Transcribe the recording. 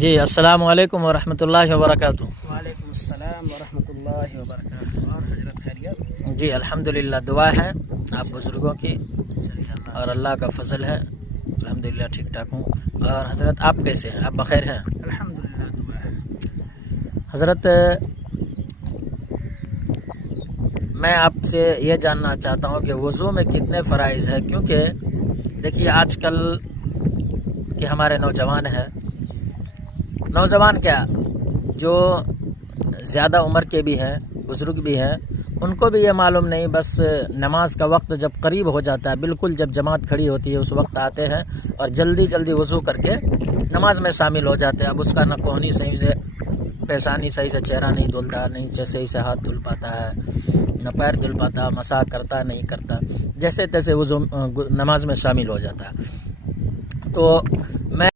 جی السلام علیکم ورحمۃ اللہ وبرکاتہ۔ وعلیکم السلام ورحمۃ اللہ وبرکاتہ۔ اور حضرت خیریت؟ جی الحمدللہ، دعا ہے آپ بزرگوں کی اور اللہ کا فضل ہے، الحمدللہ ٹھیک ٹھاک ہوں۔ اور حضرت آپ کیسے ہیں؟ آپ بخیر ہیں؟ الحمدللہ دعا ہے۔ حضرت میں آپ سے یہ جاننا چاہتا ہوں کہ وضو میں کتنے فرائض ہیں، کیونکہ دیکھیے آج کل کے ہمارے نوجوان ہیں، نوجوان کیا جو زیادہ عمر کے بھی ہیں، بزرگ بھی ہیں، ان کو بھی یہ معلوم نہیں، بس نماز کا وقت جب قریب ہو جاتا ہے، بالکل جب جماعت کھڑی ہوتی ہے اس وقت آتے ہیں اور جلدی جلدی وضو کر کے نماز میں شامل ہو جاتے ہیں۔ اب اس کا نہ کوہنی صحیح سے، پیشانی صحیح سے، چہرہ نہیں دھلتا، نہیں صحیح سے ہاتھ دھل پاتا ہے، نہ پیر دھل پاتا، مسح کرتا نہیں کرتا، جیسے تیسے وضو نماز میں شامل ہو جاتا ہے۔ تو میں